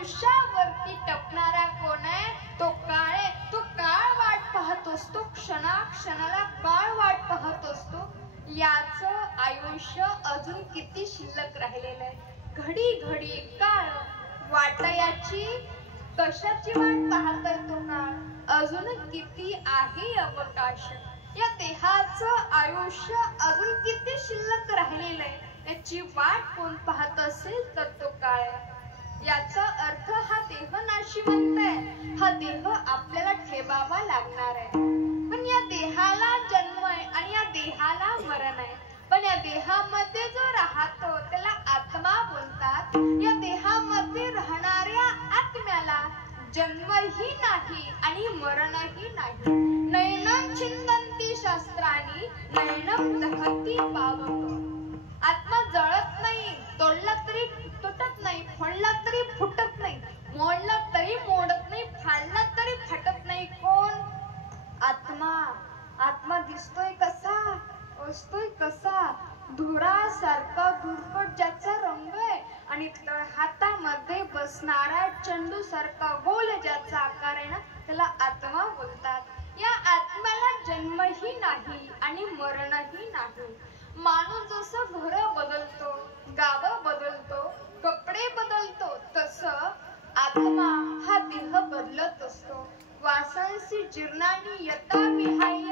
आयुष्यावरती टपणारा कोण आहे? तो काळ आहे. तो काळ वाट पाहत असतो, क्षणाक्षणाला काळ वाट पाहत असतो. याचं आयुष्य अजून किती शिल्लक राहिलेलं आहे. घडी घडी काळ वाट याची कशाची वाट पाहतोय तो काळ? अजून किती आहे अवकाश? या देहाचं आयुष्य अजून किती शिल्लक राहिलेलं आहे याची वाट कोण पाहत असेल तर तो काळ. याचा अर्थ हा देह नाशिवंत आहे. हा देह आपल्याला ठेवावा लागणार आहे. पण या देहाला जन्म आहे आणि या देहाला मरण आहे. पण या देहामध्ये जो राहतो त्याला आत्मा बोलतात. या देहामध्ये राहणाऱ्या आत्म्याला जन्मही नाही आणि मरणही नाही. नैनं छिंदन्ति शस्त्राणि नैनं दहति पावक. आत्मा जळत नाही, तोडलं तरी तुटत नाही, फोडलं तरी फुटत नाही, मोडलं तरी मोडत नाही, फाडलं तरी फाटत नाही. कोण? आत्मा. आत्मा दिसतोय कसा, असतोय कसा? धुरासारखा धुरकट ज्याचा रंग आहे आणि हातामध्ये बसणारा चंडू सारखा गोल ज्याचा आकार आहे ना त्याला आत्मा बोलतात. या आत्म्याला जन्मही नाही आणि मरणही नाही. माणूस जसं घर बदलतो, गाव बदलतो, कपडे बदलतो, तसं आत्मा हा देह बदलत असतो. वासांसी जीर्णानि यथा विहाय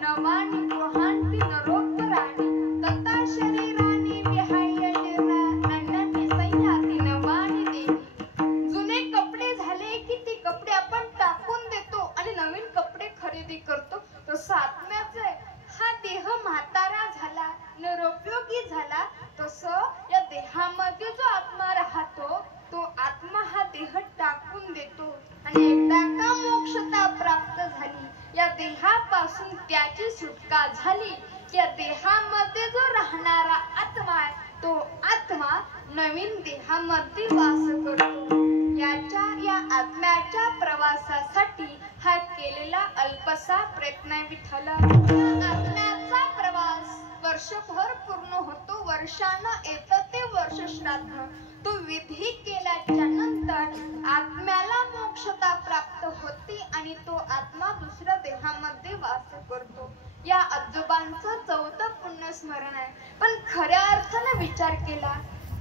नवानि गृहान्ति नरोत्तराणि तथा शरीरानि विहाय जीर्णानि संयाति नवानि देहि. जुने कपडे झाले की ते कपडे आपण टाकून देतो आणि नवीन कपडे खरेदी करतो. तसं आत्म्याचं आहे. हा देह म्हातारा झाला, निरुपयोगी झाला, तसं या देहामध्ये जो आत्मा राहतो तो आत्मा हा देह टाकून देतो. आणि एकदा का मोक्षता प्राप्त झाली, या देहापासून त्याची सुटका झाली, या देहामध्ये जो राहणारा आत्मा आहे तो आत्मा नवीन देहामध्ये वास करतो. या आत्म्याच्या प्रवासासाठी हा केलेला अल्पसा प्रयत्न आहे विठ्ठल. आत्म्याचा प्रवास वर्षभर पूर्ण होतो. वर्षानं येतं ते वर्ष श्राद्ध. तो विधी केल्याच्या नंतर आत्म्याला मोक्षता प्राप्त होते आणि तो आत्मा दुसऱ्या देहामध्ये वास करतो. या आजोबांचं 4थं पुण्यस्मरण आहे. पण खऱ्या अर्थाने विचार केला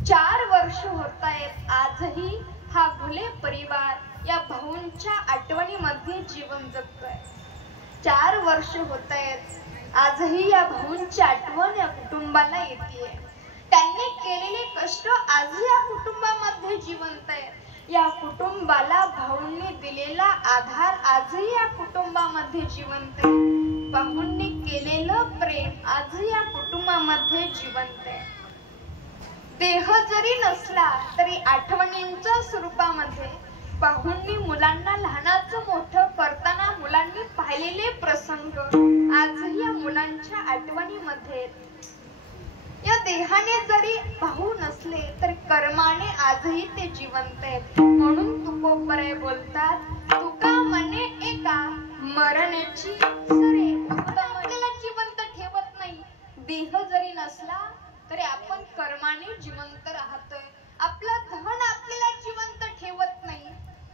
4 वर्ष होत आहेत. आजही हा घुले परिवार या भाऊंच्या आठवणीमध्ये जीवन जगतोय. 4 वर्ष होत आहेत. आजही या भाऊंची आठवण या कुटुंबाला येते. त्यांनी केलेले कष्ट आजही या कुटुंबामध्ये जिवंत आहेत. या कुटुंबाला भाऊंनी दिलेला आधार आजही या कुटुंबामध्ये जिवंत आहे. भाऊंनी केलेलं प्रेम आजही या कुटुंबामध्ये जिवंत आहे. देह जरी नसला तरी आठवणींच्या स्वरूपामध्ये भाऊंनी मुलांना लहानाचं मोठं करताना मुलांनी पाहिलेले प्रसंग आजही या मुलांच्या आठवणीमध्ये. या देहाने जरी भाऊ नसले तर कर्माने आजही ते जिवंत आहेत. म्हणून तुकोबराय बोलतात तुका मने एका मरणाची सरे. आपल्याला जिवंत ठेवत नाही. देह जरी नसला तरी आपण कर्माने जिवंत राहतोय. आपलं धन आपल्याला जिवंत ठेवत नाही.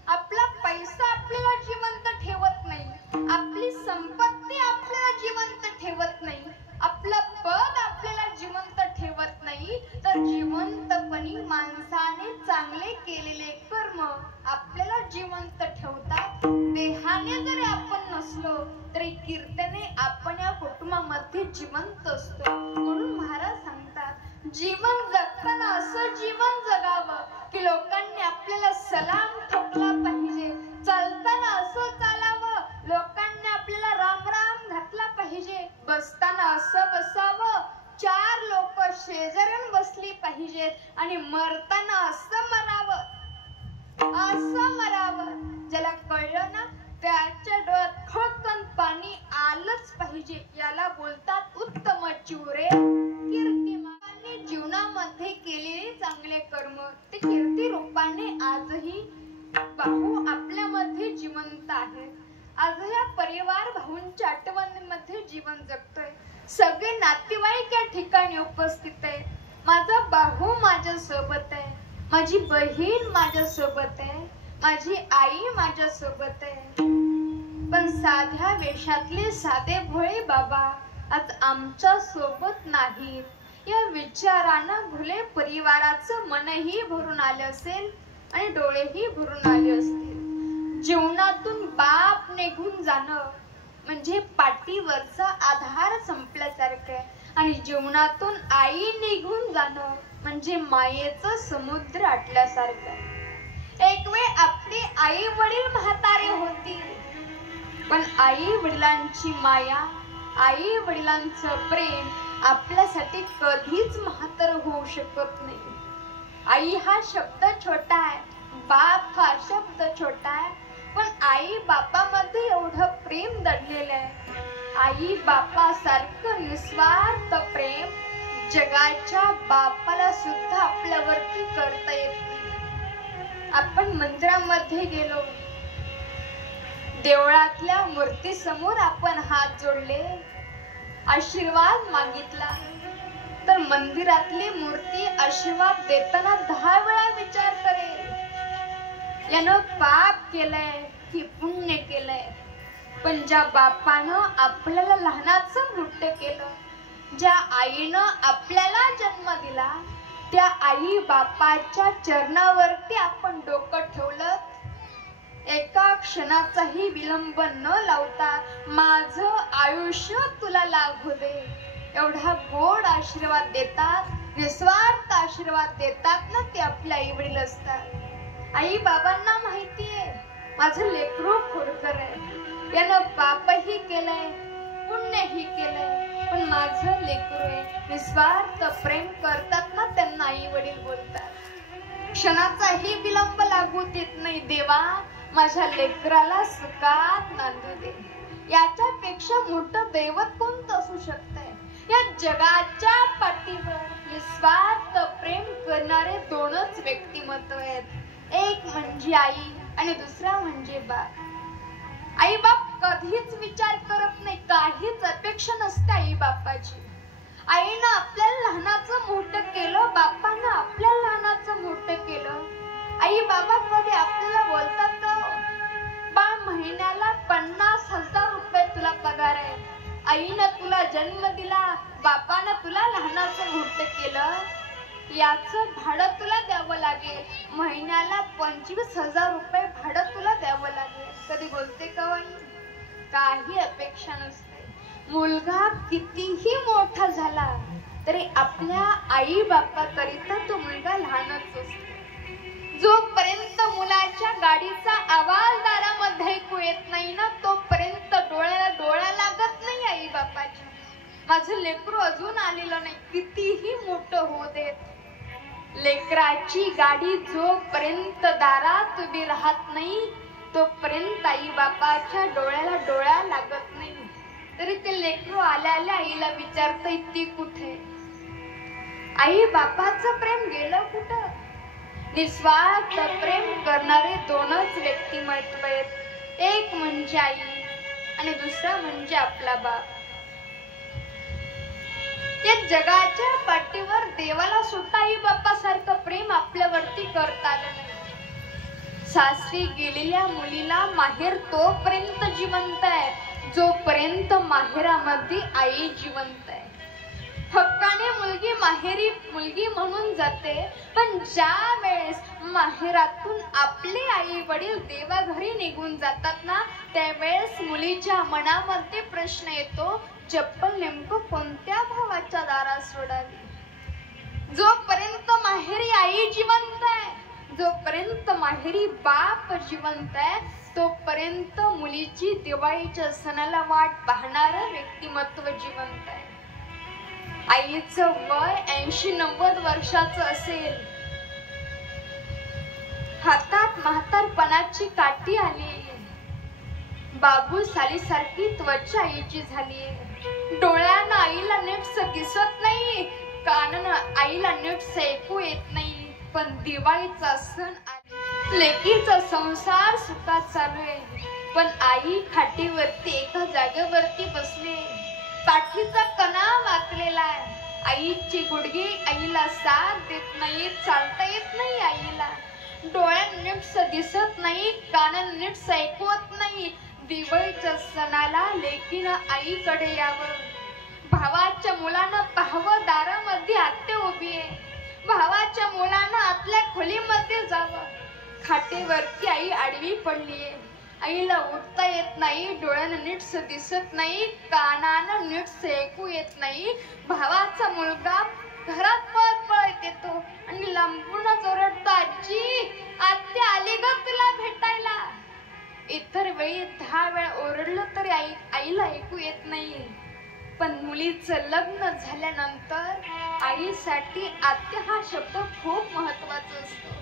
आपला पैसा आपल्याला जिवंत ठेवत नाही. आपली संपत्ती आपल्याला जिवंत ठेवत नाही. आपलं पद आपल्याला जिवंत ठेवत नाही. तर जिवंतपणी माणसाने चांगले केलेले कर्म आपल्याला जिवंत ठेवतात. देहाने जरी आपण नसलो तरी कीर्तने आपण या कुटुंबामध्ये जिवंत असतो. म्हणून महाराज सांगतात जीवन जगताना असं जीवन जगावं की लोकांनी आपल्याला सलाम ठोकला पाहिजे. चालताना असं चालावं, लोकांनी आपल्याला राम राम घातला पाहिजे. बसताना असं बसावं, 4 लोक शेजारून बसली पाहिजेत आणि मरताना असं मरावं, असं मरावं. ज्याला कळलं ना त्याच्या डोळ्यात खळखळ पाणी आलंच पाहिजे. याला बोलतात उत्तम चिवरे कीर्तिमान. जीवनामध्ये केलेले चांगले कर्म ते कीर्ती रूपाने आजही भाऊ आपल्यामध्ये जिवंत आहेत. आज या परिवार भाऊंच्या आठवणीमध्ये जीवन जगतोय. सगळे नातेवाईक या ठिकाणी उपस्थित आहेत. माझा भाऊ माझ्या सोबत आहे. माझी बहीण माझ्या सोबत आहे, माझी आई माझ्या सोबत आहे, पण साध्या वेशातले साधे भोळे बाबा आज आमच्या सोबत नाहीत. या विचारानं भले परिवाराचं मनही भरून आले असेल आणि डोळेही भरून आले असतील. जीवनातून बाप निघून जाणं म्हणजे पाठीवरचा आधार संपल्यासारखं आहे आणि जीवनातून आई निघून जाणं म्हणजे मायेचं समुद्र आटल्यासारखं आहे. एक वेळ आपली आई वडील म्हातारे होतील, पण आई वडिलांची माया, आई वडिलांचं प्रेम आपल्यासाठी कधीच म्हातार होऊ शकत नाही. आई हा शब्द छोटा आहे, बाप हा शब्द छोटा आहे, पण आई बापामध्ये एवढं प्रेम दडलेलं आहे. आई बापासारखं निस्वार्थ प्रेम जगाच्या बापाला सुद्धा आपल्यावरती करता येत नाही. आपण मंदिरामध्ये गेलो, देवळातल्या मूर्ती समोर आपण हात जोडले, आशीर्वाद मागितला, तर मंदिरातली मूर्ती आशीर्वाद देताना 10 वेळा विचार करेल, यानं पाप केलंय की पुण्य केलंय. पण ज्या बापानं आपल्याला लहानाचं मोठं केलं, ज्या आईनं आपल्याला जन्म दिला, त्या आई बापाच्या चरणावरती आपण डोकं ठेवलं, एका क्षणाचाही विलंब न लावता माझं आयुष्य तुला लाभू दे, एवढा गोड आशीर्वाद देतात, निस्वार्थ आशीर्वाद देतात ना, ते आपले आई वडील असतात. आई बाबांना माहितीये माझं लेकरू खोडकर आहे, यानं पापही केलंय पुण्यही केलंय, पण माझं लेकरू आहे, निस्वार्थ प्रेम करतात ना, त्यांना आई वडील बोलतात. क्षणाचाही विलंब लागू देत नाही, देवा माझ्या लेकराला सुखात नांदू दे. याच्यापेक्षा मोठं दैवत कोणतं असू शकतंय? या जगाच्या पाठीवर निस्वार्थ प्रेम करणारे 2च व्यक्तिमत्व आहेत, एक म्हणजे आई आणि दुसरा म्हणजे बाप. आई बाप कधीच विचार करत नाही, काहीच अपेक्षा नसते आई बापाची. आईनं आपल्याला लहानाचं मोठं केलं, बापानं आपल्याला लहानाचं मोठं केलं. आई बाबा कधी आपल्याला बोलतात का, बाळ महिन्याला 50,000 रुपये तुला पगार आहे, आईनं तुला जन्म दिला, बापानं तुला लहानाचं मोठं केलं, याचं भाडं तुला द्यावं लागेल, महिन्याला 25,000 रुपये भाडं तुला द्यावं लागेल. कधी बोलते का आई? काही अपेक्षा नसते. मुलगा कितीही मोठा झाला तरी आपल्या आई बापाकरिता तो मुलगा लहानच असतो. जोपर्यंत मुलाच्या गाडीचा आवाज दारामध्ये ऐकू येत नाही ना, तोपर्यंत डोळ्याला डोळा लागत नाही आई बापाची. माझं लेकरू अजून आलेलं नाही, कितीही मोठं होऊ देत, लेकराची गाडी जोपर्यंत दारात उभी राहत नाही तोपर्यंत आई बापाच्या डोळ्याला डोळा लागत नाही. तरी ते लेकरू आल्या आल्या आईला विचारतंय, ती कुठे? आई बापाचं प्रेम गेलं कुठं? निस्वार्थ प्रेम करणारे 2च व्यक्तिमत्व आहेत, एक म्हणजे आई आणि दुसरा म्हणजे आपला बाप. या जगाच्या पाठीवर देवाला सुद्धा आई बापासारखं प्रेम आपल्यावरती करता आलं नाही. सासरी गेलेल्या मुलीला माहेर तोपर्यंत जिवंत आहे जोपर्यंत माहेरामध्ये आई जिवंत आहे. हक्काने मुलगी माहेरी मुलगी म्हणून जाते, पण ज्या वेळेस माहेरातून आपले आई वडील देवाघरी निघून जातात ना, त्यावेळेस मुलीच्या मनामध्ये प्रश्न येतो, चप्पल नेमकं कोणत्या भावाच्या दारात सोडावी? जोपर्यंत माहेरी आई जिवंत आहे, जोपर्यंत माहेरी बाप जिवंत आहे, तोपर्यंत मुलीची दिवाळीच्या सणाला वाट पाहणारं व्यक्तिमत्व जिवंत आहे. आईचं वय 80-90 वर्षाचं असेल, हातात म्हातारपणाची काठी आली, बाबू सालीसारखी त्वचा आईची झाली, डोळ्यानं आईला नीटसं दिसत नाही, कानानं आईला नीटसं ऐकू येत नाही, पण दिवाळीचा सण आला, लेकीचा संसार सुखात चालू आहे, पण आई खाटीवरती एका जागेवरती बसली, पाठीचा कणा वाकलेला आहे, आईची गुडघे आईला साथ देत नाही, चालता येत नाही आईला, डोळ्यात नीट दिसत नाही, कानात नीट ऐकवत नाही. दिवाळीच्या सणाला लेकीनं आईकडे यावं. भावाच्या मुलानं पाहावं, दारामध्ये आत्या उभी आहे. भावाच्या मुलानं आतल्या खोलीमध्ये जावं. खाटेवरती आई आडवी पडलीये. आईला उठता येत नाही, डोळ्यानं नीट दिसत नाही, कानानं नीट ऐकू येत नाही. भावाचा मुलगा घरात पळत पळत येतो आणि लांबूनच ओरडतो, आजी आत्या आली ग तुला भेटायला. इतर वेळी 10 वेळा ओरडलं तरी आईला ऐकू येत नाही. पण मुलीचं लग्न झाल्यानंतर आईसाठी आत्या हा शब्द खूप महत्वाचा असतो.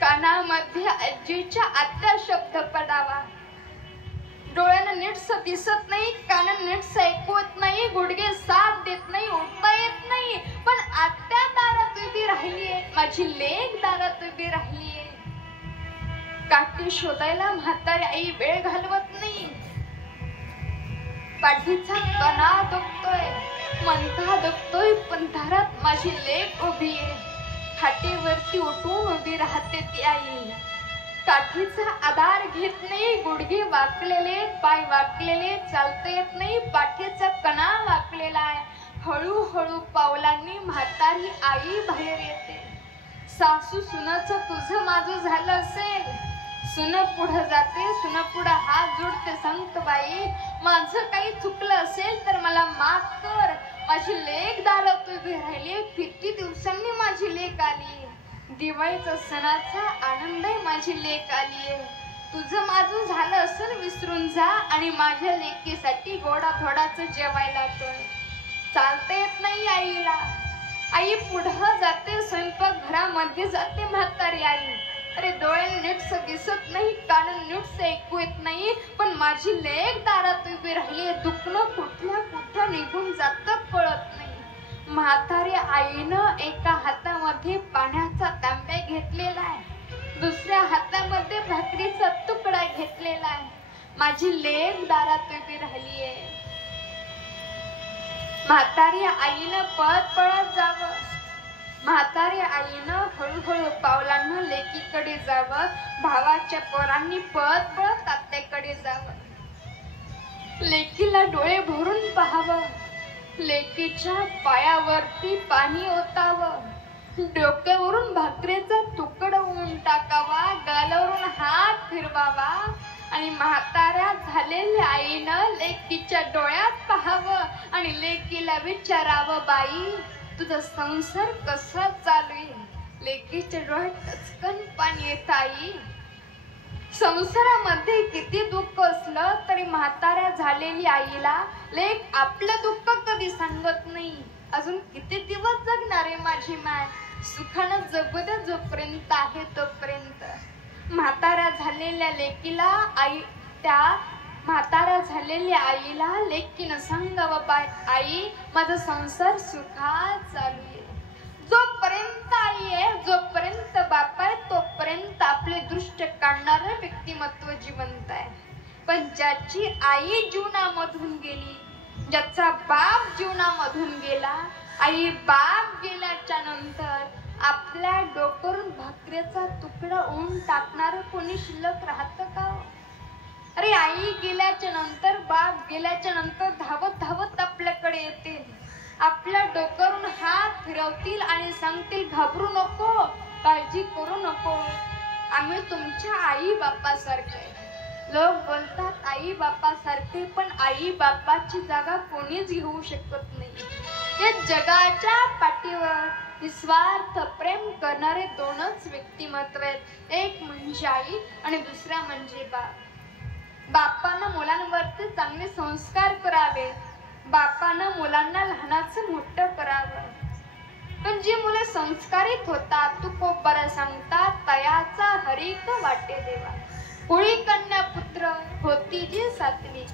कानामध्ये आजीच्या आत्या शब्द पडावा. डोळ्यानं नीट दिसत नाही, कानानं नीट ऐकवत नाही, गुडघे साथ देत नाही, उठता येत नाही, पण आत्या दारात उभी राहिलीये, माझी लेक दारात उभी राहिलीये. काठी शोधायला म्हातारी आई वेळ घालवत नाही. पाठीचा कणा दुखतोय, मनका दुखतोय, पण दारात माझी लेक उभी आहे. खाटेवरती उठून उभी राहते ती आई. काठीचा आधार घेत नाही, गुडघे वाकलेले, पाय वाकलेले, चालता येत नाही, पाठीचा कणा वाकलेला आहे. हळूहळू पावलांनी म्हातारी आई बाहेर येते. सासू सुनाचं तुझं माझं झालं असेल. सुन पुढे जाते, सुन पुढे हात जोडते, सांगते बाई माझं काही चुकलं असेल तर मला माफ कर. माझी लेक दारात उभी राहिली, किती दिवसांनी माझी लेक आली. दिवाळीचा सणाचा आनंद आहे, माझी लेक आलीये. तुझं माझं झालं असेल विसरून जा आणि माझ्या लेकीसाठी गोडाधोडाचं जेवायला कर. चालता येत नाही आईला. आई पुढे जाते, स्वयंपाक घरामध्ये जाते म्हातारी आई. अरे डोळ्याने नीट दिसत नाही, कानाने नीट ऐकू येत नाही, पण माझी लेक दारात उभी राहिली. दुखणं कुठं निघून जातं कळत नाही. म्हातारी आईनं एका हातामध्ये पाण्याचा तांब्या घेतलेला आहे, दुसऱ्या हातामध्ये भाकरीचा तुकडा घेतलेला आहे. माझी लेक दारात उभी राहिलीये. म्हातारी आईनं पळत पळत जावं. म्हातारी आईनं हळूहळू पावलांना लेकीकडे जावं. भावाच्या पोरांनी पळत पळत आत्याकडे जावं. लेकीला डोळे भरून पाहावं. लेकीच्या पायावरती पाणी ओतावं. डोक्यावरून भाकरीचा तुकडा उडून टाकावा. गालावरून हात फिरवावा आणि म्हाताऱ्या झालेल्या आईनं लेकीच्या डोळ्यात पाहावं आणि लेकीला विचारावं, बाई तुझा संसार कसा चालू आहे. लेकीच्या डोळ्यात टचकन पाणी येत. आई संसारामध्ये किती दुःख असलं तरी म्हाताऱ्या झालेली आईला लेक आपलं दुःख कधी सांगत नाही. अजून किती दिवस जगणार आहे माझी माय, सुखानं जगू दे जोपर्यंत आहे तोपर्यंत. म्हाताऱ्या झालेल्या लेकीला म्हाताऱ्या झालेल्या आईला लेकीनं सांगावं, बाय आई माझा संसार सुखात चालू आहे. जोपर्यंत आई आहे, जोपर्यंत बाप आहे, तोपर्यंत आपले दृष्ट काढणारं व्यक्तिमत्व जिवंत आहे. पण ज्याची आई जीवनामधून गेली, ज्याचा बाप जीवनामधून गेला, आई बाप गेल्याच्या नंतर आपल्या डोक्यावरून भाकरीचा तुकडा उडून टाकणार कोणी शिल्लक राहतं का? अरे आई गेल्याच्या नंतर, बाप गेल्याच्या नंतर धावत धावत आपल्याकडे येतील, आपल्या डोक्यावरून हात फिरवतील आणि सांगतील, घाबरू नको, काळजी करू नको, आम्ही तुमच्या आई बापासारखे. लोक बोलतात आई बापासारखे, पण आई बापाची जागा कोणीच घेऊ शकत नाही. या जगाच्या पाठीवर निस्वार्थ प्रेम करणारे दोनच व्यक्तिमत्व आहेत. एक म्हणजे आई आणि दुसरा म्हणजे बाप. बापानं मुलांवरती चांगले संस्कार करावे, बापानं मुलांना लहानाचं मोठं करावं. पण जी मुले संस्कारित होतात, तुकोबरा सांगतात, तयाचा हरिक वाटे देवा. कुळी कन्या पुत्र होती जी सात्विक.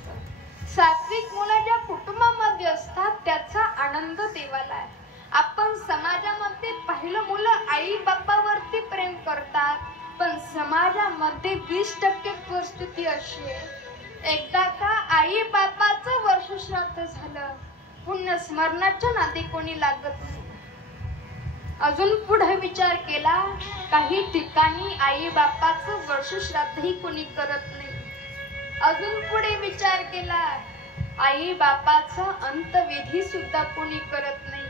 सात्विक मुलं ज्या कुटुंबामध्ये असतात त्याचा आनंद देवाला आहे. आपण समाजामध्ये पाहिलं, मुलं आई बापावरती प्रेम करतात, पण समाजामध्ये 20% परिस्थिती अशी आहे, एकदा का आई बापाचं वर्ष श्राद्ध झालं, पुण्य स्मरणाच्या नादी कोणी लागत नाही. अजून पुढे विचार केला, काही ठिकाणी आई बापाचं वर्षश्राद्धही कोणी करत नाही. अजून पुढे विचार केला, आई बापाचा अंतविधी सुद्धा कोणी करत नाही.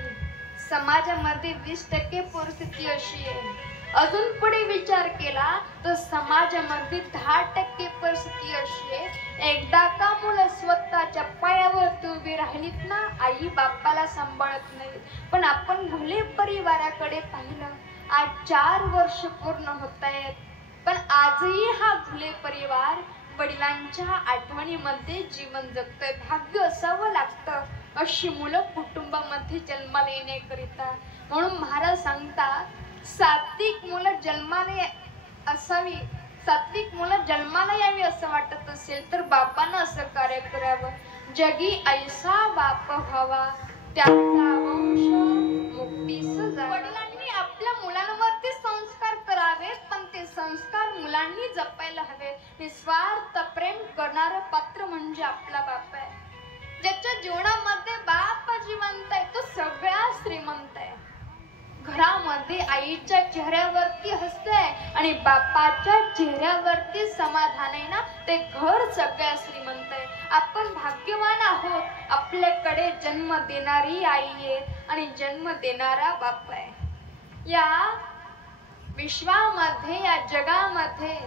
समाजामध्ये 20% परिस्थिती अशी आहे. अजून पुढे विचार केला तर समाजामध्ये 10% परिस्थिती अशी आहे, एकदा का मुलं स्वतःच्या पायावर उभी राहिलीत ना, आई बापाला सांभाळत नाही. पण आपण भले परिवाराकडे पाहिलं, आज 4 वर्ष पूर्ण होत आहेत, पण आजही हा भले परिवार वडिलांच्या आठवणीमध्ये जीवन जगतोय. भाग्य असावं लागतं अशी मुलं कुटुंबामध्ये जन्माला येण्याकरिता. म्हणून महाराज सांगतात, सात्विक मुलं जन्माला असावी, सात्विक मुलं जन्माला यावी असं वाटत असेल तर बापानं असं कार्य करावं. जगी ऐसा बाप व्हावा, त्याचा वंश मुक्तीस जावा. वडिलांनी आपल्या मुलांवरती संस्कार करावेत, पण ते संस्कार मुलांनी जपायला हवे. निस्वार्थ प्रेम करणारं पात्र म्हणजे आपला बाप आहे. ज्याच्या जीवनामध्ये बाप जिवंत आहे तो सगळा श्रीमंत आहे. घरामध्ये आईच्या चेहऱ्यावरती हसते आणि बापाच्या चेहऱ्यावरती समाधान आहे ना, ते घर सगळ्या श्रीमंत आहे. आपण भाग्यवान आहोत, आपल्याकडे जन्म देणारी आई आहे आणि जन्म देणारा बाप आहे. या विश्वामध्ये, या जगामध्ये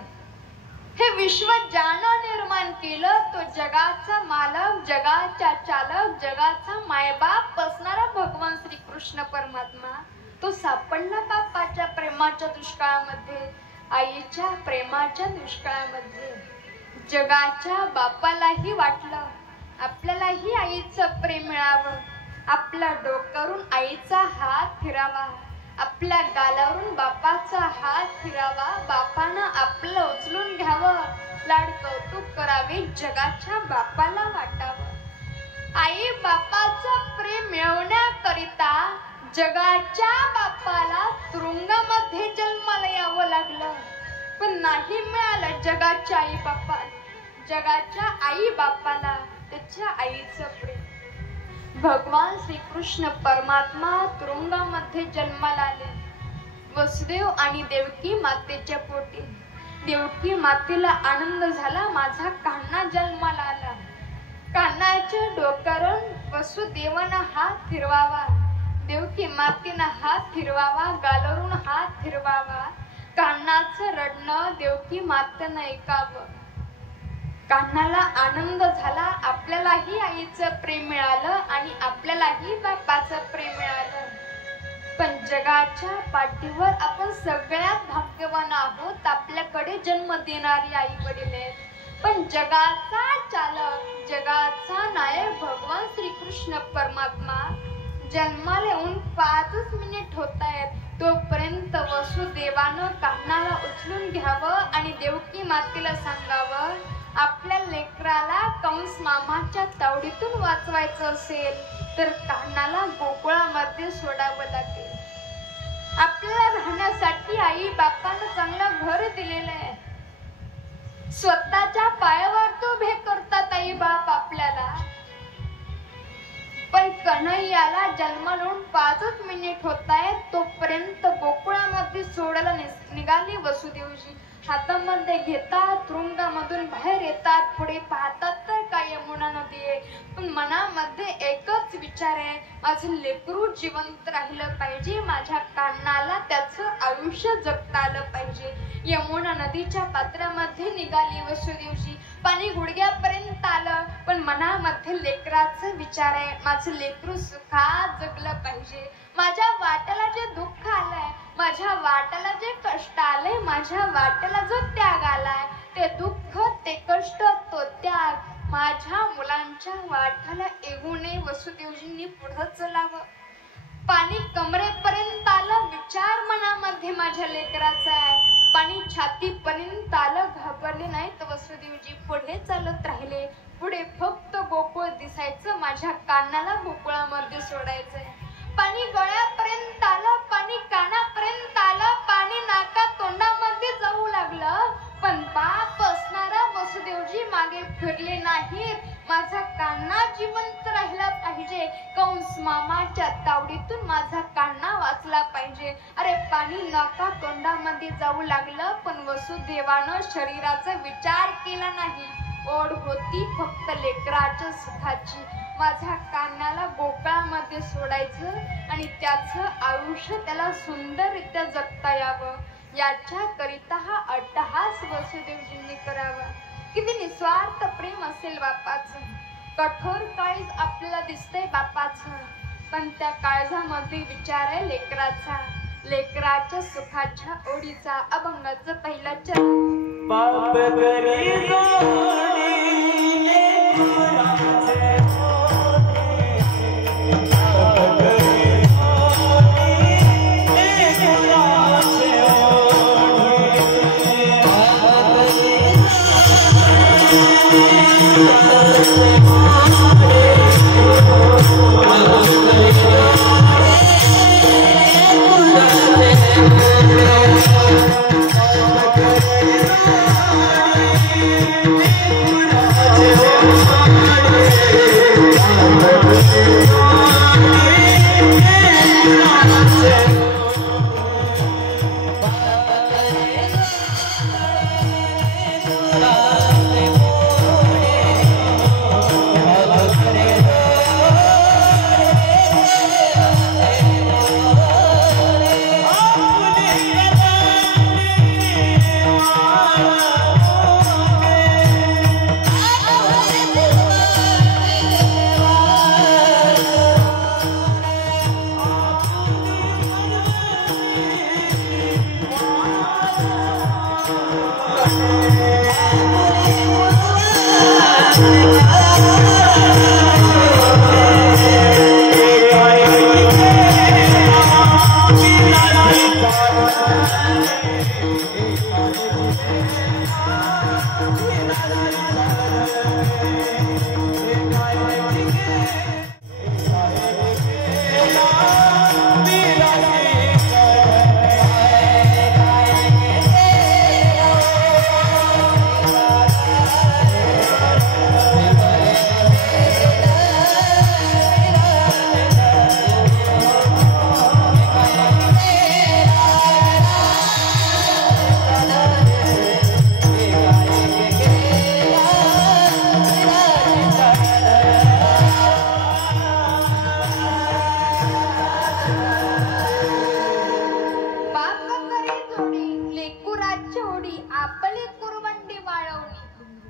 हे विश्व ज्यानं निर्माण केलं तो जगाचा मालक, जगाचा चालक, जगाचा मायबाप असणारा भगवान श्री कृष्ण परमात्मा, तो सापडला बापाच्या प्रेमाच्या दुष्काळामध्ये, आईच्या प्रेमाच्या दुष्काळामध्ये. जगाच्या बापालाही वाटलं आपल्यालाही आईचं प्रेम मिळावं, आपल्या डोक्यावरून आईचा हात फिरावा, आपल्या गालावरून बापाचा हात फिरावा, बापानं आपलं उचलून घ्यावं, लाड कौतुक करावे, जगाच्या बापाला वाटावं. आई बापाचं प्रेम मिळवण्याकरिता जगाच्या बापाला तुरुंगामध्ये जन्माला यावं लागलं, पण नाही मिळालं जगाच्या आई बापाला, जगाच्या आई बापाला त्याच्या आईचं प्रेम. भगवान श्रीकृष्ण परमात्मा तुरुंगामध्ये जन्माला आले. वसुदेव आणि देवकी मातेच्या पोटी. देवकी मातेला आनंद झाला, माझा कान्हा जन्माला आला. कान्हाच्या डोक्यावरून वसुदेवानं हात फिरवावा, देवकी मातेनं हात फिरवावा, गालावरून हात फिरवावा. कान्हाचं रडणं देवकी मातेनं ऐकावं. कान्हाला आनंद झाला, आपल्यालाही आईचं प्रेम मिळालं आणि आपल्यालाही बापाचं प्रेम मिळालं. पण जगाच्या पाठीवर आपण सगळ्यात भाग्यवान आहोत, आपल्याकडे जन्म देणारी आई वडील आहेत. पण जगाचा चालक, जगाचा नायक भगवान श्रीकृष्ण परमात्मा जन्माला येऊन 5 मिनिट होत आहेत, तोपर्यंत वसुदेवानं कान्हाला उचलून घ्यावं आणि देवकी मातेला सांगावं, आपल्या लेकराला कंस मामाच्या तावडीतून वाचवायचं असेल तर कान्हाला गोकुळामध्ये सोडावं लागेल. आपल्याला राहण्यासाठी आई बापानं चांगलं घर दिलेलं आहे, स्वतःच्या पायावर तो उभे करतात आई बाप आपल्याला. पण कन्हैयाला जन्माला 5 मिनिट होत आहेत, तोपर्यंत गोकुळामध्ये सोडायला निघाली वसुदेवजी. हातामध्ये घेतात, तुरुंगामधून बाहेर येतात, पुढे पाहतात तर काय यमुना नदी आहे. पण मनामध्ये एकच विचार आहे, माझं लेकरू जिवंत राहिलं पाहिजे, माझ्या कान्हाला त्याचं आयुष्य जगता आलं पाहिजे. यमुना नदीच्या पात्रामध्ये निघाली वसुदेवजी. पाणी गुडघ्यापर्यंत आलं, पण मनामध्ये लेकराचं विचार आहे, माझं लेकरू सुखात जगलं पाहिजे. माझ्या वाट्याला जे दुःख आलंय, माझ्या वाट्याला जे कष्ट आलंय, माझ्या वाट्याला जो त्याग आलाय, ते दुःख, ते कष्ट, तो त्याग माझ्या मुलांच्या वाट्याला येऊ नये. वसुदेवजींनी पुढे चलावं. पाणी कमरेपर्यंत आलं, विचार मनामध्ये माझ्या लेकराचा आहे. पाणी छातीपर्यंत आलं, घाबरले नाही तर वसुदेवजी पुढे चालत राहिले. पुढे फक्त गोकुळ दिसायचं, माझ्या कानाला गोकुळामध्ये सोडायचंय. पाणी गळ्यापर्यंत आलं, पाणी कानापर्यंत आलं, पाणी नाका तोंडामध्ये जाऊ लागलं, पण बाप असणारा वसुदेवजी मागे फिरले नाहीत. माझा कान्हा जिवंत राहिला पाहिजे. मामाच्या तावडीतून माझा कान्हा वाचला पाहिजे. अरे पाणी नका तोंडामध्ये जाऊ लागलं, पण वसुदेवानं शरीराचा विचार केला नाही. ओढ होती फक्त लेकराच्या सुखाची. माझ्या कान्हाला गोकुळामध्ये सोडायचं आणि त्याचं आयुष्य त्याला सुंदररित्या जगता यावं, याच्या करिता हा अट्टहास वसुदेवजींनी करावा. किती निस्वार्थ प्रेम असेल बापाचं. कठोर काळीज आपल्याला दिसतंय बापाचं, पण त्या काळजामध्ये विचार आहे लेकराचा, लेकराच्या सुखाच्या ओढीचा. अभंगाचं पहिला चरण. पाप करी जोडी लेकराचे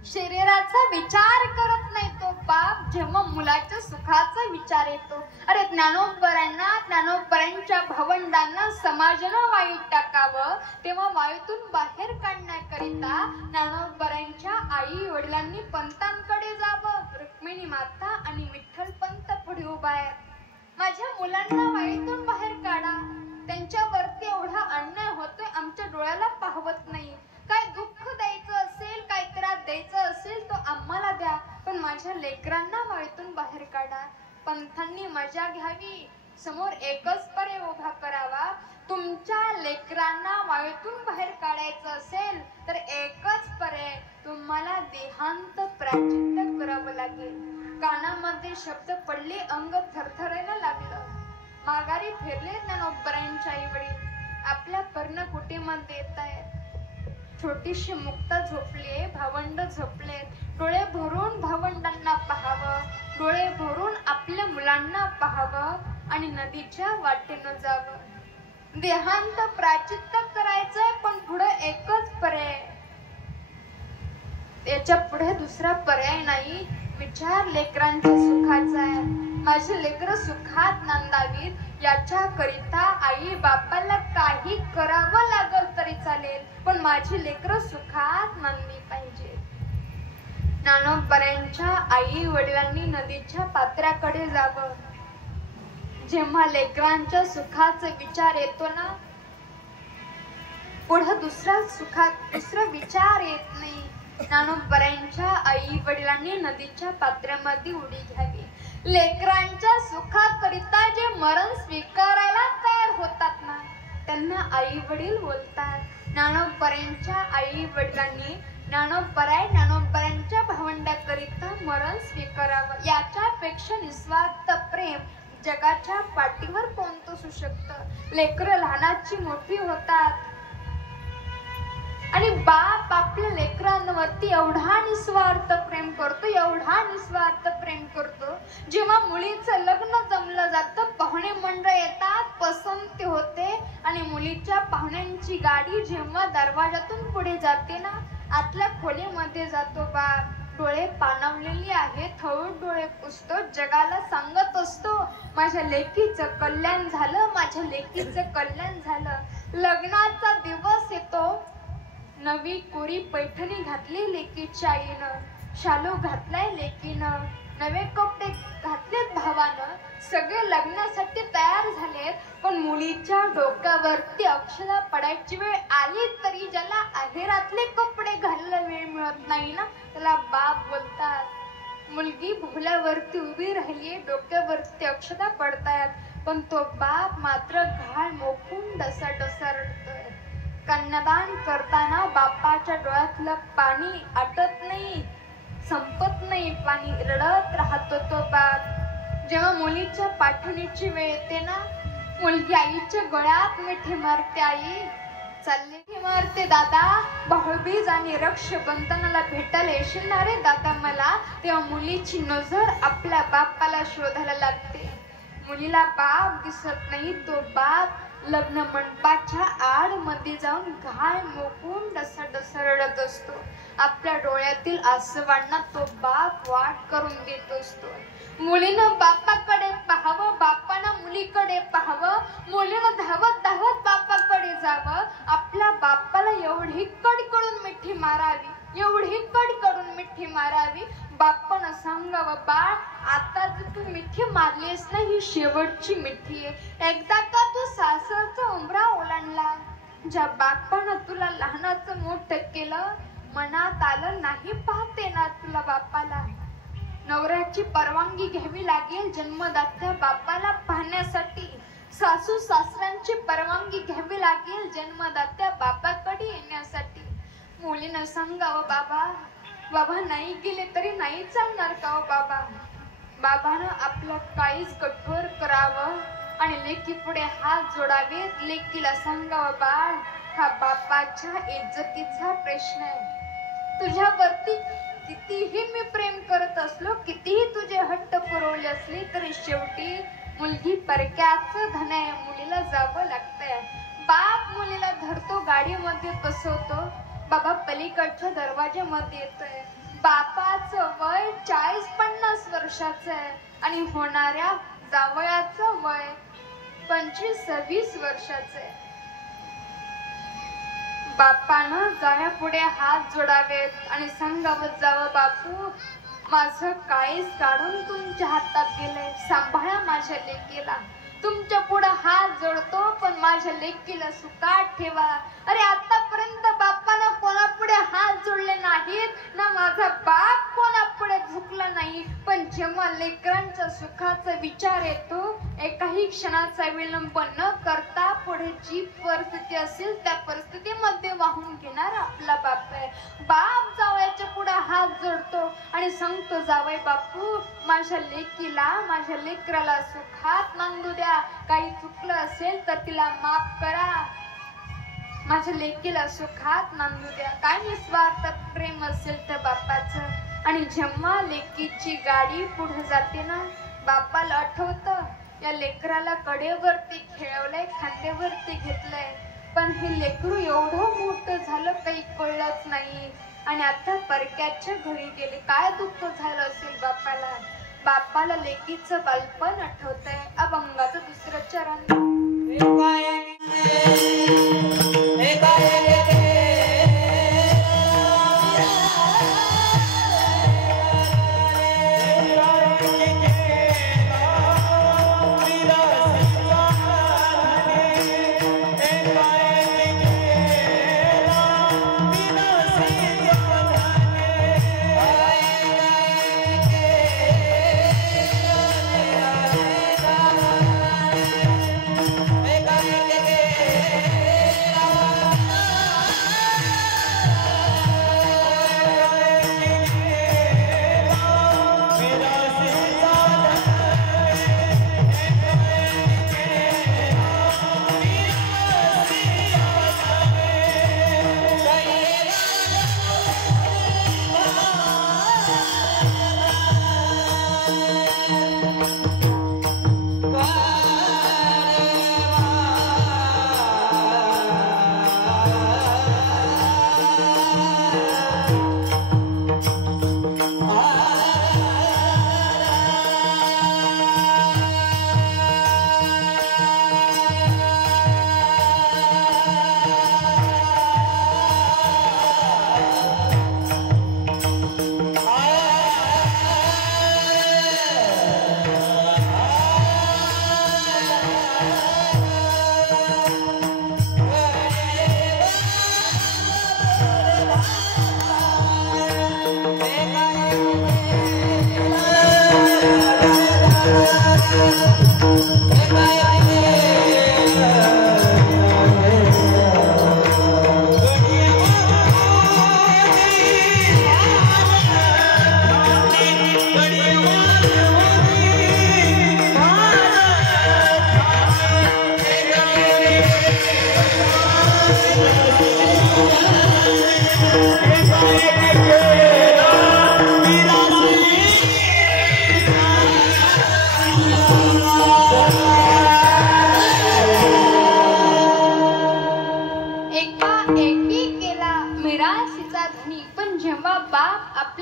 शरीराचा विचार करत नाही तो बाप, जेव्हा मुलाच्या सुखाचा विचार येतो. अरे ज्ञानोबरांच्या भावंडांना समाजानं वायूत टाकावं, तेव्हा वायूतून बाहेर काढण्याकरिता ज्ञानोबरांच्या आई वडिलांनी पंतांकडे जावं. रुक्मिणी माता आणि विठ्ठल पंत पुढे उभा आहेत. माझ्या मुलांना वायूतून बाहेर काढा, त्यांच्यावरती एवढा अन्याय होतोय, आमच्या डोळ्याला पाहवत नाही. काय दुःख द्यायचं असेल, काय त्रास द्यायचं असेल तो आम्हाला द्या, पण माझ्या लेकरांना वाळीतून बाहेर काढा. पंथांनी मजा घ्यावी, समोर एकच पर्याय उभा करावा. तुमच्या लेकरांना वाळीतून बाहेर काढायचं असेल तर एकच पर्याय, तुम्हाला देहांत प्रायश्चित्त करावं लागेल. कानामध्ये शब्द पडले, अंग थरथरायला लागलं. माघारी फिरले ज्ञानोबरांच्या आई वडील. आपल्या पर्णकुटीमध्ये येत आहेत. छोटीशी मुक्ता झोपली, भावंड झोपले. डोळे भरून भावंडांना पाहावं, डोळे भरून आपल्या मुलांना पाहावं आणि नदीच्या वाटेनं जावं. देहांत प्रायश्चित्त करायचंय, पण पुढे एकच पर्याय, याच्या पुढे दुसरा पर्याय नाही. विचार लेकरांच्या सुखाचा आहे. माझी लेकरं सुखात नांदावीत, याच्या करिता आई बापाला काही करावं लागल तरी चालेल, पण माझी लेकरं सुखात नांदली पाहिजे. ज्ञानोबरांच्या आई वडिलांनी नदीच्या पात्राकडे जावं. जेव्हा लेकरांच्या सुखाचा विचार येतो ना, पुढे दुसरा विचार येत नाही. ज्ञानोबरांच्या आई वडिलांनी नदीच्या पात्रामध्ये उडी घ्यावी. लेकरांच्या सुखाकरिता जे मरण स्वीकारायला तयार होतात ना, त्यांना आई वडील बोलतात. ज्ञानोबरांच्या आई वडिलांनी ज्ञानोबरांच्या भावंडाकरिता मरण स्वीकारावं. याच्यापेक्षा निस्वार्थ प्रेम जगाच्या पाठीवर पोंतसू शकतं. लेकरं लहानाची मोठी होतात आणि बाप आपल्या लेकरांवरती एवढा निस्वार्थ प्रेम करतो, एवढा निस्वार्थ प्रेम करतो. जेव्हा मुलीचं लग्न जमलं जातं, पाहुणे मंडळ येतात, पसंती होते आणि मुलीच्या पाहुण्यांची गाडी जेव्हा दरवाजातून पुढे जाते ना, आतल्या खोलीमध्ये जातो बाप. डोळे पाणावलेली आहेत, हळूच डोळे पुसतो, जगाला सांगत असतो माझ्या लेकीचं कल्याण झालं, माझ्या लेकीचं कल्याण झालं. लग्नाचा दिवस येतो, नवी कोरी पैठणी घातली लेकीच्या आईनं, शालू घातलाय लेकीनं, नवे कपडे घातलेत भावानं, सगळे लग्नासाठी तयार झालेत. पण मुलीच्या डोक्यावरती अक्षदा पडायची वेळ आली तरी ज्याला आहेरातले कपडे घालायला वेळ मिळत नाही ना, त्याला बाप बोलतात. मुलगी भोवल्यावरती उभी राहिली, डोक्यावरती अक्षदा पडतायत, पण तो बाप मात्र घाण मोकून डसा रडतोय. कन्यादान करताना बापाच्या डोळ्यातलं पाणी आटत नाही, संपत नाही पाणी, रडत राहतो तो बाप. जेव्हा मुलीच्या पाठवणीची वेळ येते ना, मुलगी आईच्या गळ्यात मिठी मारते. आई चालली मारते, दादा भाऊबीज आणि रक्षाबंधनाला भेटायला येशील ना रे दादा मला. तेव्हा मुलीची नजर आपल्या बापाला शोधायला लागते. मुलीला बाप दिसत नाही, तो बाप लग्न मंडपाच्या आड मध्ये जाऊन घाण मोकून डसा रडत असतो. आपल्या डोळ्यातील आसवांना तो बाप वाट करून देत असतो. मुलीनं बापाकडे पाहावं, बापानं मुलीकडे पाहावं, मुलीनं धावत धावत बापाकडे जावं. आपल्या बापाला एवढी कडकडून मिठी मारावी, एवढी कडकडून मिठी मारावी. बापानं सांगावं, बाळ आता तू मिठी मारलीस ना, ही शेवटची मिठी आहे. एकदा का तू सासरचा उंबरा ओलांडला, ज्या बापानं तुला लहानाचं मोठं केलं, मनात आलं नाही पाहते ना तुला बापाला. नवऱ्याची परवानगी घ्यावी लागेल जन्मदात्या बापाला पाहण्यासाठी, सासू सासऱ्यांची परवानगी घ्यावी लागेल जन्मदात्या बापाकडे येण्यासाठी. मुलीनं सांगावं, बाबा नाही गेले तरी नाही चालणार का हो बाबा. बाबानं आपलं काळीज कठोर करावं आणि लेकी पुढे हात जोडावेत. लेकीला सांगावं, बाळ हा बापाच्या इज्जतीचा प्रश्न आहे. तुझ्यावरती कितीही मी प्रेम करत असलो, कितीही तुझे हट्ट पुरवले असले, तरी शेवटी मुलगी परक्याचं धन आहे, मुलीला जावं लागतंय. बाप मुलीला धरतो, गाडीमध्ये बसवतो, बाबा पलीकडच्या दरवाज्यामध्ये येतोय. बापाचं वय 40-50 वर्षाचं आहे आणि होणाऱ्या जावयाचं वय 25-26 वर्षाचं आहे. बापानं जावयापुढे हात जोडावेत आणि सांगावं, जावं बापू माझं काळीज काढून तुमच्या हातात गेलंय, सांभाळा माझ्या लेकीला. तुमच्या पुढे हात जोडतो, पण माझ्या लेकीला सुखात ठेवा. अरे आतापर्यंत बापानं कोणापुढे हात जोडले नाहीत ना, माझा बाप कोणापुढे झुकला नाही. पण जेव्हा लेकरांच्या सुखाचा विचार येतो, एकाही क्षणाचा विलंब न करता पुढे जी परिस्थिती असेल त्या परिस्थितीमध्ये वाहून घेणारा आपला बाप आहे. बाप जावयाच्या पुढे हात जोडतो आणि सांगतो, जावई बापू माझ्या लेकीला, माझ्या लेकराला सुखात नांदू द्या. काही चुकलं असेल तर तिला माफ करा, माझ्या लेकीला सुखात नांदू द्या. काय निस्वार्थ प्रेम असेल त्या बापाचं. आणि जेव्हा लेकीची गाडी पुढे जाते ना, बापाला आठवतं या लेकराला कडेवरती खेळवलंय, खांद्यावरती घेतलंय, पण हे लेकरू एवढं मोठं झालं काही कळलंच नाही आणि आता परक्याच्या घरी गेले. काय दुःख झालं असेल बापाला. बापाला लेकीचं बालपण आठवतंय. अभंगाचं दुसरं चरण.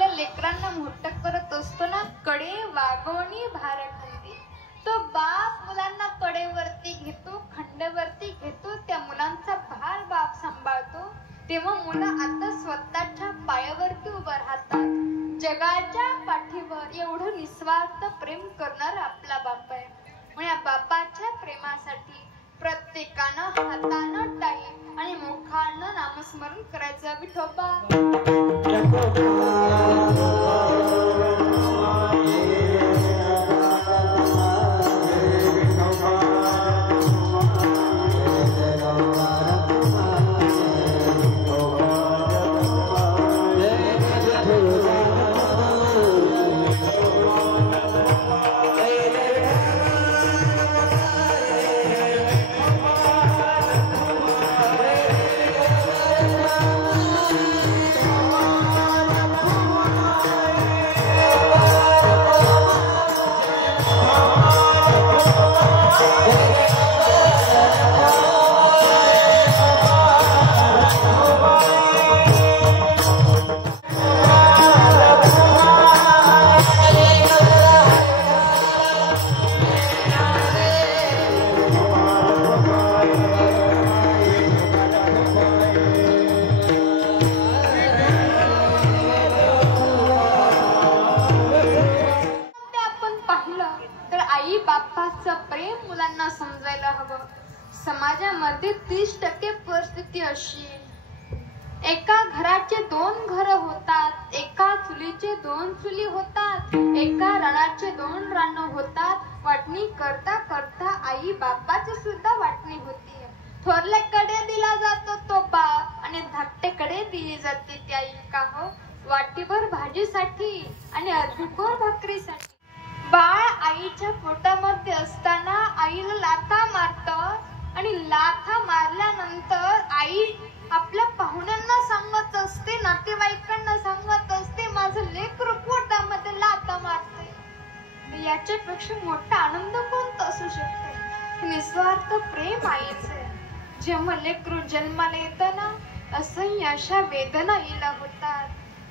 लेकरांना मोठं करत असतो ना, कडे वागवणी भार खांदी. तो बाप मुलांना कडेवरती घेतो, खंडेवरती घेतो, त्या मुलांचा भार बाप सांभाळतो. तेव्हा मुलं आता स्वतःच्या पायावरती उभं राहतात. जगाच्या पाठीवर एवढं निस्वार्थ प्रेम करणारा आपला बाप आहे. म्हणून या बापाच्या प्रेमासाठी प्रत्येकानं हातानं टाळी आणि मुखानं नामस्मरण करायचं. विठोबा समाजामध्ये 30% परिस्थिती अशी, एका घराचे 2 घर होतात, एका चुलीचे 2 चुली होतात, एका रानाचे 2 रान होतात. वाटणी करता करता आई बापाची सुद्धा वाटणी होती. थोरल्याकडे दिला जातो तो बाप आणि धाकट्याकडे दिली जाते ती आई. का हो? वाटीभर भाजीसाठी आणि अर्धीकोर भाकरीसाठी. बाळ आईच्या पोटामध्ये असताना आईला लाथा मारतं आणि लाथा मारल्यानंतर आई आपल्या पाहुण्यांना सांगत असते, नातेवाईकांना सांगत असते, माझं लेकरू पोटामध्ये लाथा मारते. याच्यापेक्षा मोठा आनंद कोणता असू शकतो? निस्वार्थ प्रेम आईचे. जेव्हा लेकरू जन्माला येतं ना, असह्य अशा वेदना हिला होतात.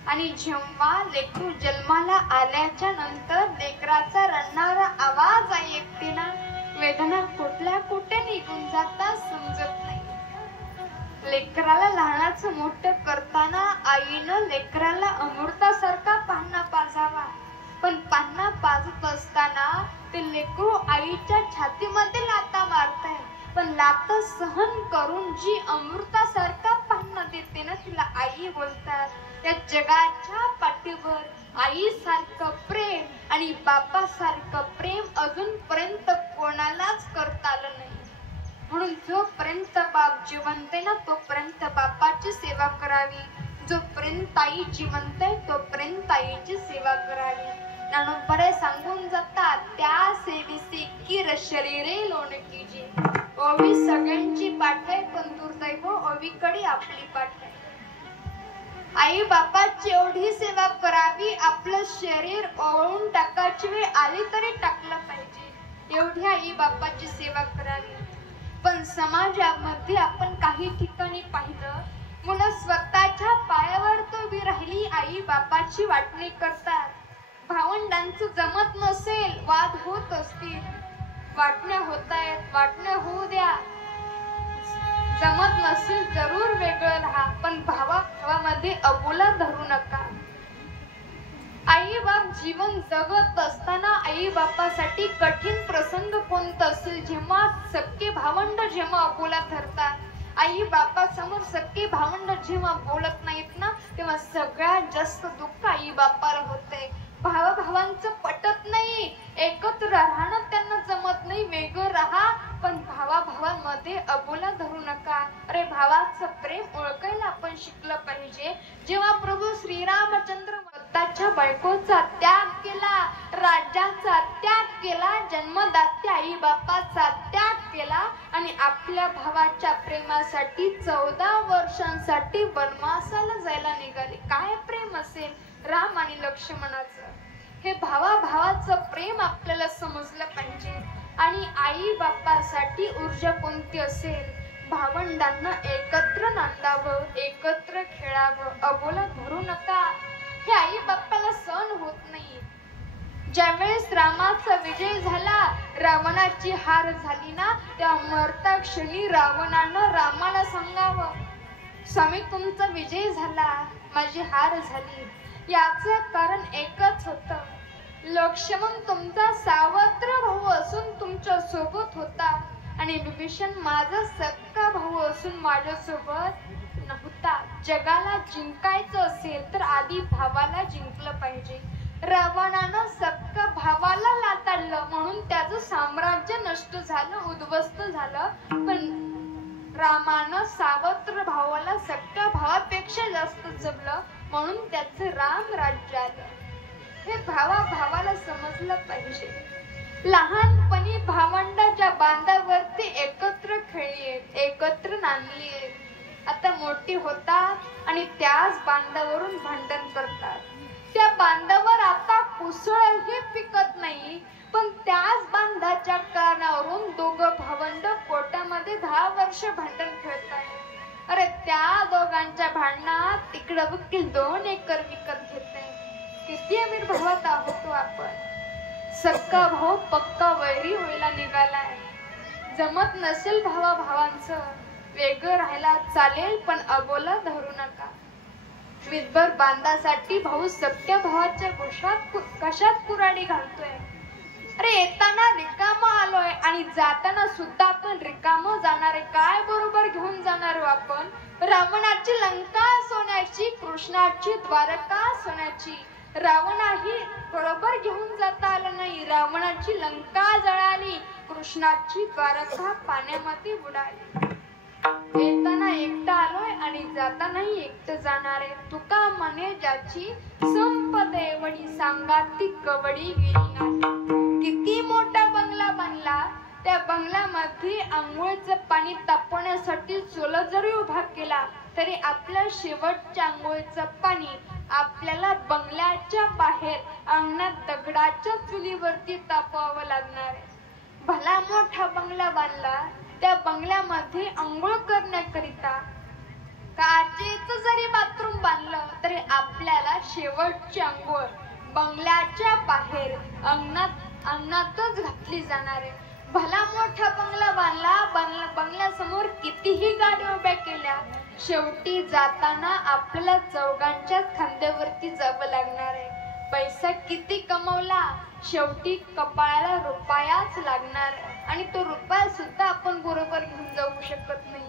आणि जेव्हा लेकरू जन्माला आल्याच्या नंतर लेकराचा रडणारा आवाज आई ऐकते ना, वेदना कुठल्या कुठे निघून जातात समजत नाही. लेकराला लहानाचं मोठं करताना आईनं लेकराला अमृतासारखा पान्हा पाजावा, पण पान्हा पाजत असताना ते लेकरू आईच्या छातीमध्ये लाथा मारतंय. पण लाथ सहन करून जी अमृतासारखा पान्हा देते ना, तिला आई बोलतात. या जगाच्या पाठीवर आईसारखं प्रेम आणि बापासारखं प्रेम अजूनपर्यंत कोणालाच करता आलं नाही. म्हणून जोपर्यंत बाप जिवंत आहे ना, तोपर्यंत बापाची सेवा करावी. जोपर्यंत आई जिवंत आहे तोपर्यंत आईची सेवा करावी. ज्ञानोबा सांगून जातात, त्या सेविसे किर शरीरे लोण कीजे. ओवी सगळ्यांची पाठ आहे, पण दुर्दैव ओवीकडे आपली पाठ आहे. आई बापाची एवढी सेवा करावी, आपलं शरीर ओळून टाकायची वेळ आली तरी टाकलं पाहिजे, एवढी आई बापाची सेवा करावी. पण समाजामध्ये आपण काही ठिकाणी पाहिलं, मुलं स्वतःच्या पायावर तो उभी राहिली आई बापाची वाटणी करतात. भावंडांचं जमत नसेल, वाद होत असतील, वाटण्या होत आहेत, वाटण्या होऊ द्या. जमत नसेल जरूर वेगळं राहा, पण भावाभावामध्ये अबोला धरू नका. आई बाप जीवन जगत असताना आई बापासाठी कठीण प्रसंग कोणता असेल, जेव्हा सख्खे भावंड जेव्हा अबोला धरतात. आई बापा समोर सख्खे भावंड जेव्हा बोलत नाहीत ना तेव्हा सगळ्यात जास्त दुःख आई बापाला होते. भावाभावांचं पटत नाही, एकत्र राहणं त्यांना जमत नाही. वेगळं राहा पण भावाभावांमध्ये अबोला धरू नका. अरे भावाचं प्रेम ओळखायला आपण शिकलं पाहिजे. जेव्हा प्रभू श्रीरामचंद्र स्वतःच्या बायकोचा त्याग केला, राज्याचा त्याग केला, जन्मदात्या आई बापाचा त्याग केला आणि आपल्या भावाच्या प्रेमासाठी 14 वर्षांसाठी वनवासाला जायला निघाले. काय प्रेम असेल राम आणि लक्ष्मणाचं. हे भावाभावाचं प्रेम आपल्याला समजलं पाहिजे. आणि आई बापासाठी ऊर्जा कोणती असेल? भावंडांना एकत्र नांदावं, एकत्र खेळावं, अबोला धरू नका. हे आई बापाला सहन होत नाही. ज्यावेळेस रामाचा विजय झाला, रावणाची हार झाली ना, त्या मरता क्षणी रावणानं रामाला सांगावं, स्वामी तुमचा विजय झाला, माझी हार झाली. याचं कारण एकच होतं, लक्ष्मण तुमचा सावत्र भाऊ असून तुमच्या सोबत होता आणि विभीषण माझा सक्का भाऊ असून माझ्या सोबत नव्हता. जगाला जिंकायचं असेल तर आधी भावाला जिंकलं पाहिजे. रावणानं सक्का भावाला लाताडलं म्हणून त्याचं साम्राज्य नष्ट झालं, उद्ध्वस्त झालं. पण रामानं सावत्र भावाला सक्का भावापेक्षा जास्त जपलं म्हणून त्याचं राम राज्य आलं. हे भावाला समजलं पाहिजे. लहानपणी भावंडाच्या बांधावरती एकत्र खेळलीत, एकत्र नांदलीत. आता मोठी होतात आणि त्याच बांधावरून भांडण करतात. त्या बांधावर आता कुसळही पिकत नाही, पण त्याच बांधाच्या कारणावरून दोघं भावंड पोटामध्ये 10 वर्ष भांडण खेळतात. अरे त्या दोघांच्या भांडणात तिकडं वकील 2 एकर विकत घेते. किती अमीर भावात आहोत आपण. सक्का भाऊ पक्का वैरी व्हायला निघालाय. जमत नसेल भावाभावांचं, वेगळं राहायला चालेल पण अबोला धरू नका. विधभर बांधासाठी भाऊ सख्या भावाच्या कशात कुऱ्हाडी घालतोय. अरे येताना रिकाम आलोय आणि जाताना सुद्धा आपण रिकाम जाणार आहे. काय बरोबर घेऊन जाणार आपण? रावणाची लंका सोन्याची, कृष्णाची द्वारका सोन्याची. रावणाही बरोबर घेऊन जाता आलं नाही. रावणाची लंका जळाली, कृष्णाची द्वारका पाण्यामध्ये बुडाली. येताना एकटा आलोय आणि जातानाही एकटं जाणार आहे. तुका म्हणे ज्याची संपद एवढी सांगा ती कवडी गेली नाही. किती मोठा बंगला बांधला, त्या बंगल्यामध्ये आंघोळीचं पाणी तापवण्यासाठी चुला जरी उभा केला तरी आपल्या शेवटच्या आंघोळीचं पाणी आपल्याला बंगल्याच्या बाहेर अंगणात दगडाच्या चुलीवरती तापवावं लागणार आहे. भला मोठा बंगला बांधला, त्या बंगल्यामध्ये अंघोळ करण्याकरिता काचेचं जरी बाथरूम बांधलं तरी आपल्याला शेवटची अंघोळ बंगल्याच्या बाहेर अंगणातच घातली जाणार आहे. भला मोठा बंगला बांधला, बंगल्यासमोर कितीही गाड्या उभ्या केल्या, शेवटी जाताना आपल्याला चौघांच्या खांद्यावरती जावं लागणार आहे. पैसा किती कमवला, शेवटी कपाळाला रुपयाच लागणार आहे आणि तो रुपया सुद्धा आपण बरोबर घेऊन जाऊ शकत नाही.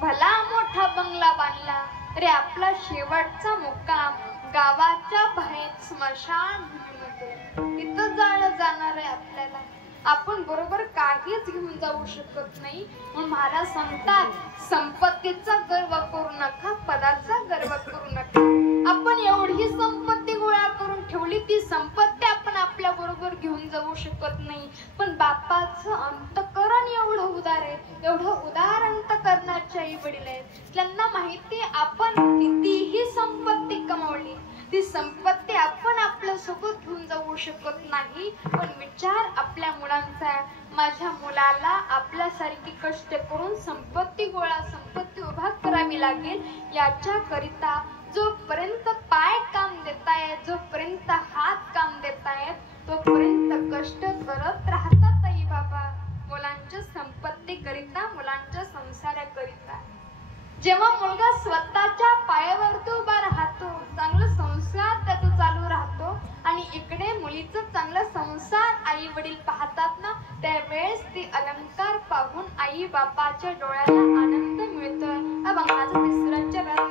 भला मोठा बंगला बांधला तरी आपला शेवटचा मुक्काम गावाच्या बाहेर स्मशान भूमीमध्ये, तिथं जाणं जाणार आहे आपल्याला. आपण बरोबर काहीच घेऊन जाऊ शकत नाही. म्हणून महाराज सांगतात, संपत्तीचा गर्व करू नका, पदाचा गर्व करू नका. आपण एवढी संपत्ती गोळा करून ठेवली, ती संपत्ती आपण आपल्या बरोबर घेऊन जाऊ शकत नाही. पण बापाचं अंतकरण एवढं उदार आहे, एवढं उदार अंतकरणाचे आई वडील आहेत. त्यांना माहिती आपण कितीही संपत्ती कमावली, ती संपत्ती आपण आपल्या सोबत घेऊन जाऊ शकत नाही. पण विचार आपल्या मुलांचा, माझ्या मुलाला आपल्यासारखी कष्ट करून संपत्ती उभा करावी लागेल. याच्या करिता जोपर्यंत पाय काम देतायत, जोपर्यंत हात काम देतायत, तोपर्यंत कष्ट करत राहतात आई बाबा मुलांच्या संपत्ती करिता, मुलांच्या संसाराकरिता. जेव्हा मुलगा स्वतःच्या पायावरती उभा राहतो, चांगला संसार त्याचा चालू राहतो आणि इकडे मुलीचा चांगला संसार आई वडील पाहतात ना, त्यावेळेस ती अलंकार पाहून आई बापाच्या डोळ्याला आनंद मिळतो. माझं तिसरं चरण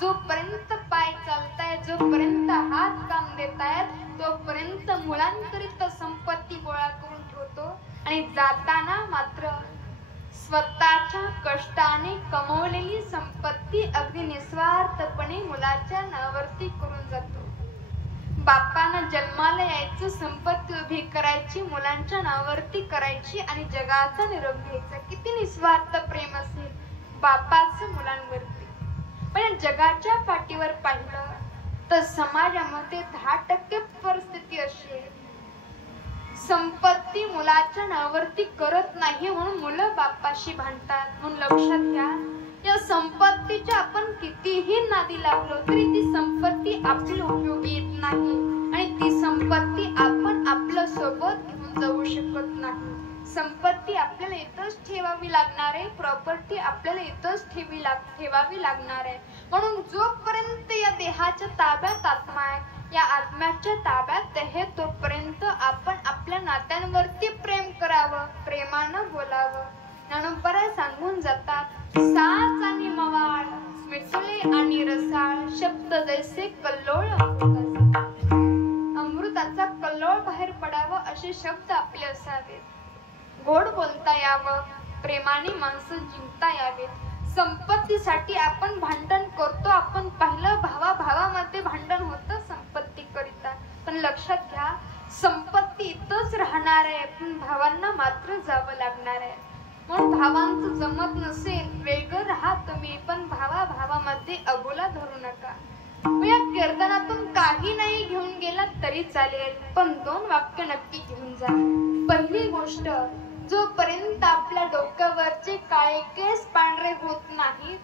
जोपर्यंत पाय चालताय, जोपर्यंत हात काम देतायत, तोपर्यंत मुलांकरिता संपत्ती गोळा करून ठेवतो आणि जाताना मात्र स्वतःच्या कष्टाने कमवलेली संपत्ती अगदी निस्वार्थपणे मुलाच्या नावावरती करून जातो. बापानं जन्माला यायचं, संपत्ती उभी करायची, मुलांच्या नावावरती करायची आणि जगाचा निरोप घ्यायचा. किती निस्वार्थ प्रेम असेल बापाचं मुलांवरती. पण जगाच्या पाठीवर पाहिलं तर समाजामध्ये 10% परिस्थिती अशी आहे, संपत्ती मुलाच्या नावावरती करत नाही म्हणून मुलं बापाशी भांडतात. म्हणून लक्षात घ्या, या संपत्तीच्या आपण कितीही नादी लागलो तरी ती संपत्ती आपल्या उपयोगी येत नाही आणि ती संपत्ती आपण आपल्या सोबत घेऊन जाऊ शकत नाही. संपत्ती आपल्याला इथंच ठेवावी लागणार आहे, प्रॉपर्टी आपल्याला इथंच ठेवावी लागणार आहे. म्हणून जोपर्यंत या देहाच्या ताब्यात आत्मा आहे, या आत्म्याच्या ताब्यात आहे, तोपर्यंत आपण आपल्या नात्यांवरती प्रेम करावं, प्रेमानं बोलावं. ज्ञानोबा सांगून जातात, साच आणि मवाळ, मिसळे आणि रसाळ, शब्द जैसे कल्लोळ अमृताचा कल्लोळ बाहेर पडावं असे शब्द आपले असावेत. गोड बोलता यावं, प्रेमाने माणसं जिंकता यावेत. संपत्तीसाठी आपण भांडण करतो. आपण पाहिलं भावामध्ये भांडण होतं संपत्ती करिता. पण लक्षात घ्या, संपत्ती इथंच राहणार आहे, पण भावांना मात्र जावं लागणार आहे. म्हणून भावांचं जमत नसेल वेगळं राहा तुम्ही, पण भावामध्ये अबोला धरू नका. या कीर्तनातून काही नाही घेऊन गेला तरी चालेल, पण 2 वाक्य नक्की घेऊन जा. पहिली गोष्ट, जोपर्यंत आपल्या डोक्यावरचे काळे केस पांढरे होत नाहीत,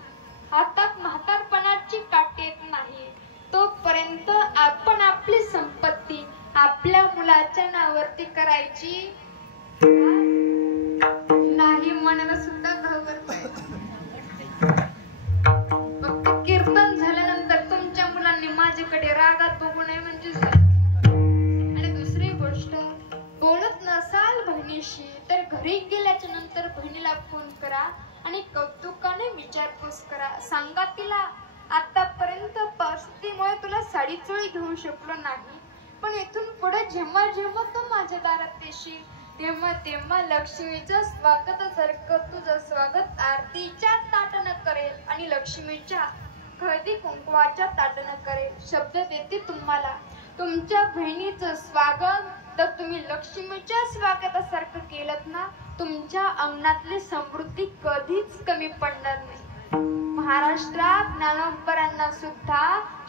हातात म्हातारपणाची काठी येत नाही, तोपर्यंत आपण आपली संपत्ती आपल्या मुलाच्या नावावरती करायची नाही. मनाला सुद्धा घाबरतंय. फक्त कीर्तन झाल्यानंतर तुमच्या मुलांनी माझ्याकडे रागात बघू नये म्हणजे. आणि दुसरी गोष्ट, बोलत नसाल बहिणीशी तर घरी गेल्याच्या नंतर बहिणीला फोन करा आणि कौतुकाने विचारपूस करा. सांगा तिला, आतापर्यंत परिस्थितीमुळे तुला साडी चोळी घेऊ शकलो नाही, पण इथून पुढे जेव्हा जेव्हा तू माझ्या दारात येशील तेव्हा तेव्हा लक्ष्मीचं स्वागतासारखं तुझं स्वागत आरतीच्या ताटानं करेल आणि लक्ष्मीच्या हळदी कुंकवाच्या ताटानं करेल. शब्द देते तुम्हाला, तुमच्या बहिणीचं स्वागत तर तुम्ही लक्ष्मीच्या स्वागतासारखं केलं ना, तुमच्या अंगणातली समृद्धी कधीच कमी पडणार नाही. महाराष्ट्रात ज्ञानोबरांना सुद्धा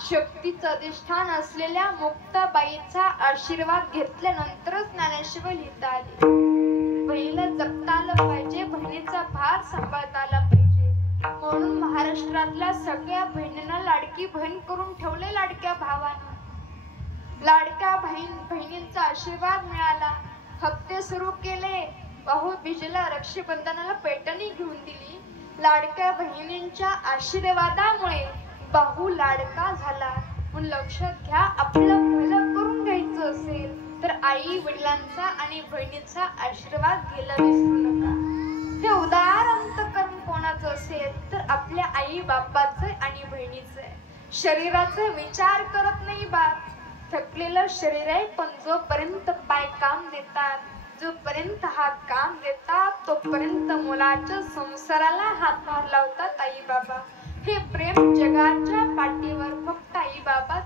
शक्तीचं अधिष्ठान असलेल्या मुक्ताबाईचा आशीर्वाद घेतल्यानंतरच ज्ञानेश्वर लिहिता आले. बहिणीला जपता आलं पाहिजे, बहिणीचा भार सांभाळता आला पाहिजे, म्हणून महाराष्ट्रातल्या सगळ्या बहिणींना लाडकी बहीण करून ठेवले. लाडक्या भावानं लाडक्या बहिणींचा आशीर्वाद मिळाला. हप्ते सुरू केले. भाऊबीजेला रक्षाबंधनाला पैठणी घेऊन दिली. लाडक्या बहिणींच्या आशीर्वादामुळे भाऊ लाडका झाला. म्हणून लक्षात घ्या, आपलं भलं करून घ्यायचं असेल तर आई वडिलांचा आणि बहिणीचा आशीर्वाद घ्यायला विसरू नका. हे उदार अंतकरण कोणाचं असेल तर आपल्या आई बापाचं आणि बहिणीचं. शरीराचा विचार करत नाही बाप. थकलेलं शरीर आहे, पण जोपर्यंत पाय काम देतात, जोपर्यंत हात काम देतात, तोपर्यंत मुलाच्या संसाराला हातभार लावतात आई बाबा. हे प्रेम जगाच्या पाठीवर फक्त आई बाबाच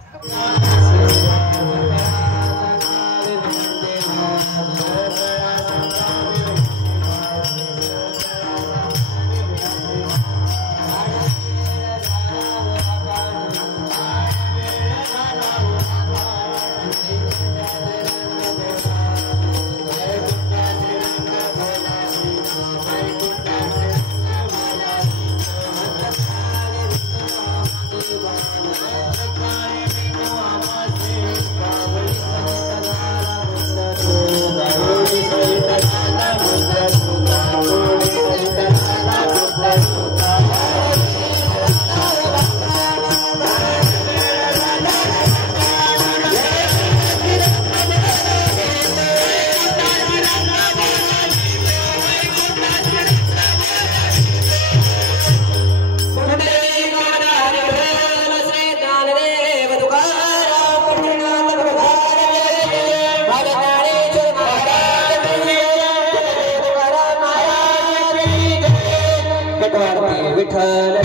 विठ्ठल